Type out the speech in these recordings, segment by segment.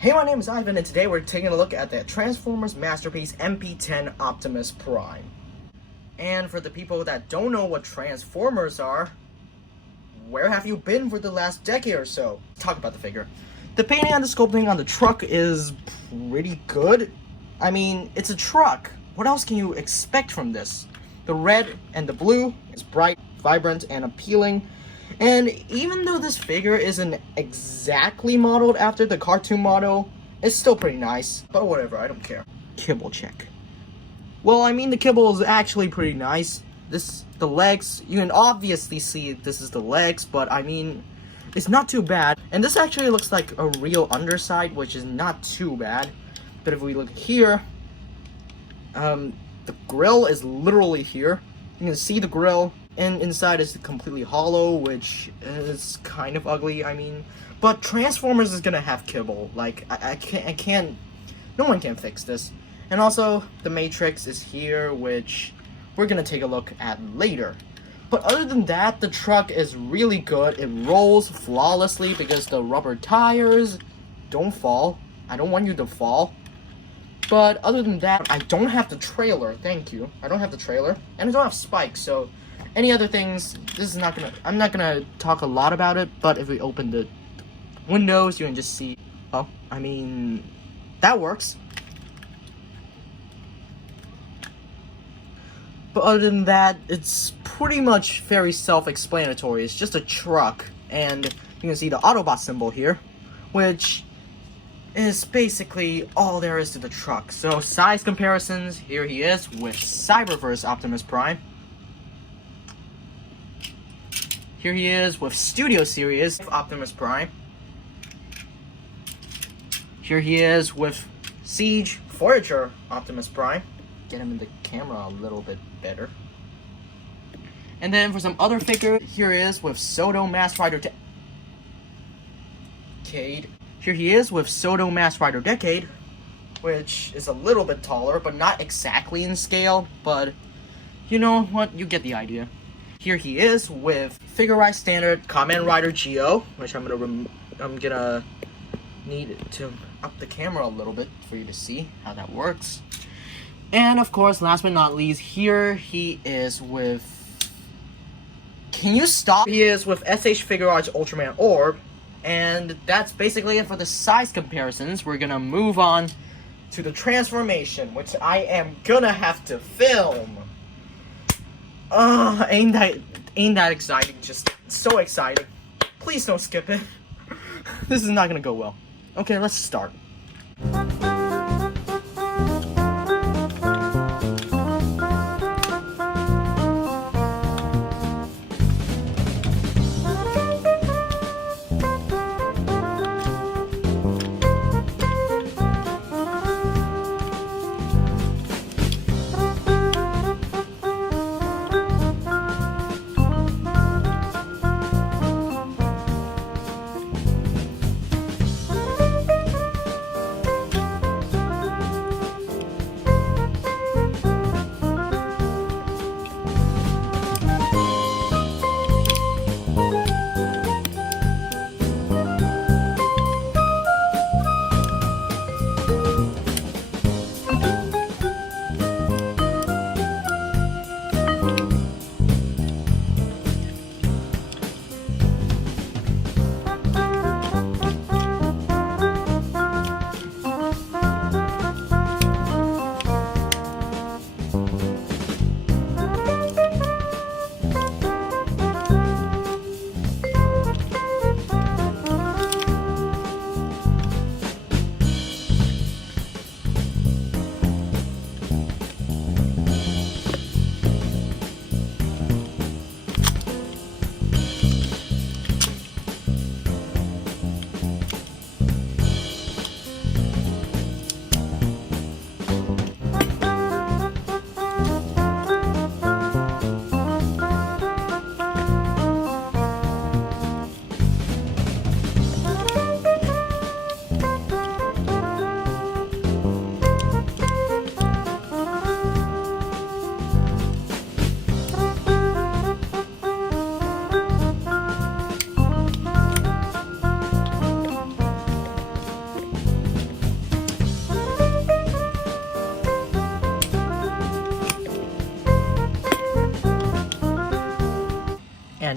Hey, my name is Ivan, and today we're taking a look at the Transformers masterpiece MP-10 Optimus Prime. And for the people that don't know what Transformers are, where have you been for the last decade or so? Talk about the figure. The painting and the sculpting on the truck is pretty good. I mean, it's a truck. What else can you expect from this? The red and the blue is bright, vibrant, and appealing. And even though this figure isn't exactly modeled after the cartoon model, it's still pretty nice. But whatever, I don't care. Kibble check. Well, I mean, the kibble is actually pretty nice. The legs, you can obviously see this is the legs, but I mean, it's not too bad. And this actually looks like a real underside, which is not too bad. But if we look here, the grill is literally here. You can see the grill. And inside is completely hollow, which is kind of ugly, I mean. But Transformers is gonna have kibble. Like, I can't, no one can fix this. And also, the Matrix is here, which we're gonna take a look at later. But other than that, the truck is really good. It rolls flawlessly because the rubber tires don't fall. I don't want you to fall. But other than that, I don't have the trailer, thank you. I don't have the trailer, and I don't have spikes, so any other things, I'm not gonna talk a lot about it, but if we open the windows, you can just see, oh, I mean, that works. But other than that, it's pretty much very self-explanatory. It's just a truck, and you can see the Autobot symbol here, which is basically all there is to the truck. So, size comparisons, here he is with Cyberverse Optimus Prime. Here he is with Studio Series Optimus Prime. Here he is with Siege Voyager Optimus Prime. Get him in the camera a little bit better. And then for some other figure, here he is with Soto Mask Rider Decade. Here he is with Soto Mask Rider Decade, which is a little bit taller, but not exactly in scale, but you know what, you get the idea. Here he is with Figurized Standard Kamen Rider Geo, which I'm gonna need to up the camera a little bit for you to see how that works. And of course, last but not least, here he is with, can you stop? He is with SH Figuarts Ultraman Orb, and that's basically it for the size comparisons. We're gonna move on to the transformation, which I am gonna have to film. Ain't that exciting? Just so exciting. Please don't skip it. This is not gonna go well. Okay, let's start.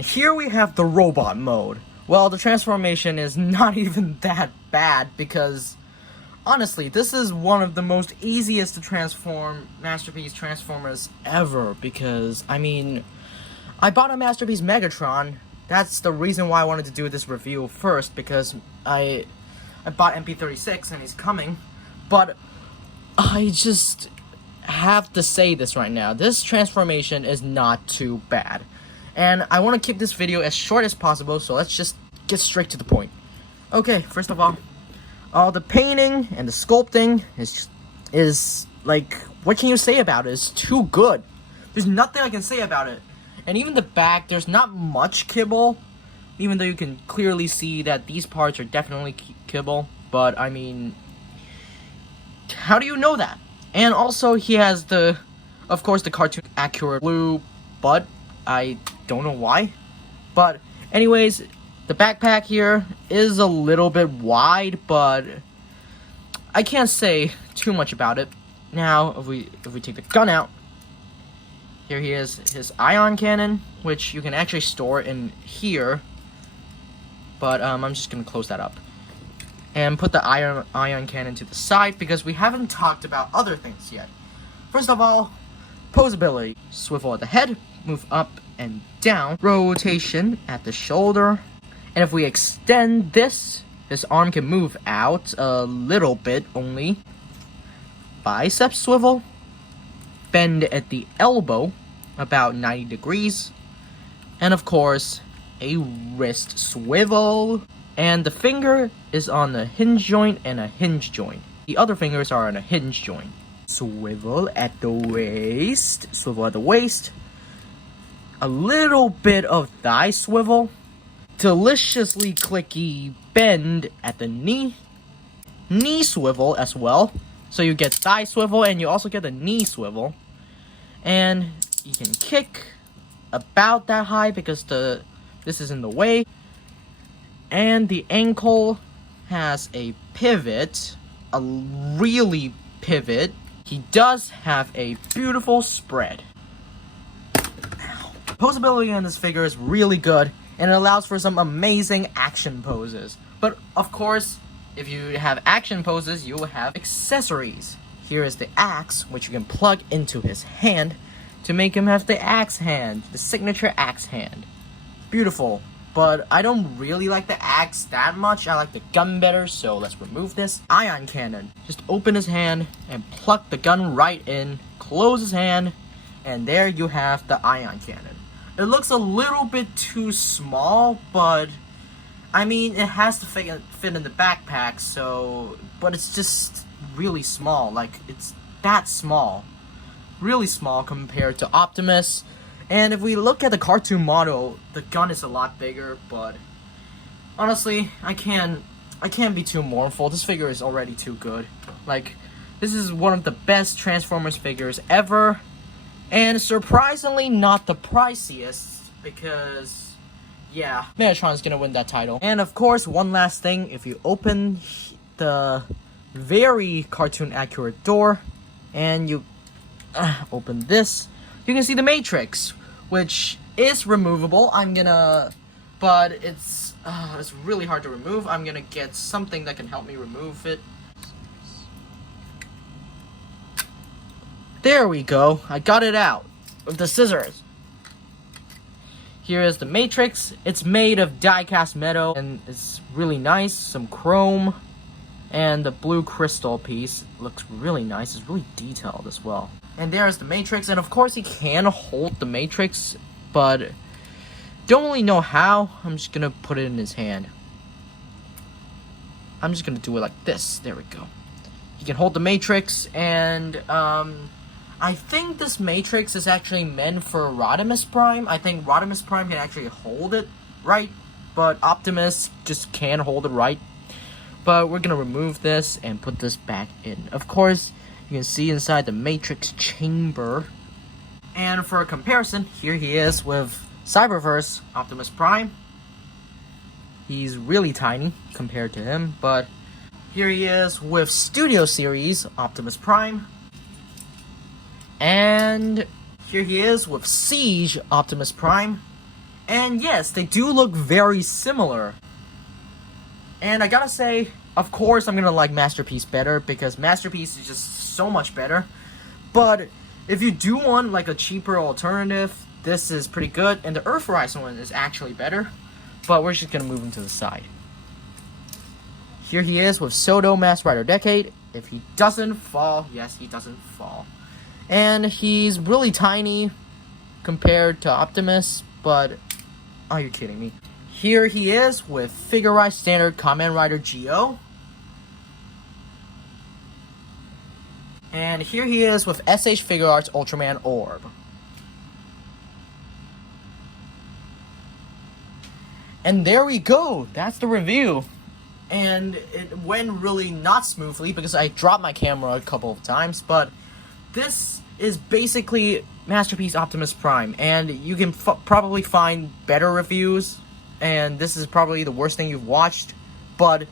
And here we have the robot mode. Well, the transformation is not even that bad because, honestly, this is one of the most easiest to transform Masterpiece Transformers ever because, I mean, I bought a Masterpiece Megatron. That's the reason why I wanted to do this review first, because I bought MP-36 and he's coming, but I just have to say this right now. This transformation is not too bad. And I want to keep this video as short as possible, so let's just get straight to the point. Okay, first of all the painting and the sculpting is like, what can you say about it? It's too good. There's nothing I can say about it. And even the back, there's not much kibble, even though you can clearly see that these parts are definitely kibble. But I mean, how do you know that? And also, he has of course, the cartoon accurate blue butt. I don't know why. But anyways, the backpack here is a little bit wide, but I can't say too much about it. Now, if we take the gun out, here he is, his ion cannon, which you can actually store in here. But I'm just gonna close that up and put the ion cannon to the side because we haven't talked about other things yet. First of all, posability. Swivel at the head, move up and down, rotation at the shoulder, and if we extend this, his arm can move out a little bit only. Bicep swivel, bend at the elbow about 90 degrees, and of course a wrist swivel. And the finger is on a hinge joint and a hinge joint. The other fingers are on a hinge joint. Swivel at the waist, swivel at the waist. A little bit of thigh swivel. Deliciously clicky bend at the knee. Knee swivel as well. So you get thigh swivel and you also get the knee swivel. And you can kick about that high because this is in the way. And the ankle has a pivot, a really pivot. He does have a beautiful spread. Posability in this figure is really good, and it allows for some amazing action poses. But of course, if you have action poses, you will have accessories. Here is the axe, which you can plug into his hand to make him have the axe hand, the signature axe hand. Beautiful. But I don't really like the axe that much. I like the gun better, so let's remove this. Ion cannon. Just open his hand and pluck the gun right in, close his hand, and there you have the ion cannon. It looks a little bit too small, but I mean, it has to fit in the backpack, so, but it's just really small. Like, it's that small. Really small compared to Optimus. And if we look at the cartoon model, the gun is a lot bigger, but honestly, I can't be too mournful. This figure is already too good. Like, this is one of the best Transformers figures ever, and surprisingly not the priciest, because, yeah, Megatron's gonna win that title. And of course, one last thing, if you open the very cartoon accurate door, and you open this, you can see the Matrix, which is removable. But it's really hard to remove. I'm gonna get something that can help me remove it. There we go. I got it out with the scissors. Here is the Matrix. It's made of die-cast metal, and it's really nice. Some chrome, and the blue crystal piece looks really nice. It's really detailed as well. And there's the Matrix, and of course he can hold the Matrix, but don't really know how. I'm just gonna put it in his hand. I'm just gonna do it like this. There we go. He can hold the Matrix, and I think this Matrix is actually meant for Optimus Prime. I think Optimus Prime can actually hold it right, but Optimus just can't hold it right. But we're gonna remove this and put this back in. Of course, you can see inside the Matrix chamber. And for a comparison, here he is with Cyberverse Optimus Prime. He's really tiny compared to him, but here he is with Studio Series Optimus Prime. And here he is with Siege Optimus Prime. And yes, they do look very similar. And I gotta say, of course I'm gonna like Masterpiece better, because Masterpiece is just so much better. But if you do want like a cheaper alternative, this is pretty good. And the Earthrise one is actually better. But we're just gonna move him to the side. Here he is with Soto Mask Rider Decade. If he doesn't fall, yes, he doesn't fall. And he's really tiny compared to Optimus, but are you kidding me? Here he is with Figurized Standard Kamen Rider Geo. And here he is with SH Figuarts Ultraman Orb. And there we go, that's the review. And it went really not smoothly because I dropped my camera a couple of times, but this is basically Masterpiece Optimus Prime, and you can probably find better reviews, and this is probably the worst thing you've watched, but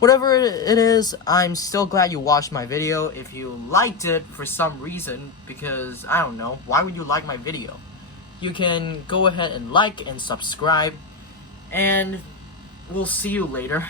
whatever it is, I'm still glad you watched my video. If you liked it for some reason, because I don't know, why would you like my video? You can go ahead and like and subscribe, and we'll see you later.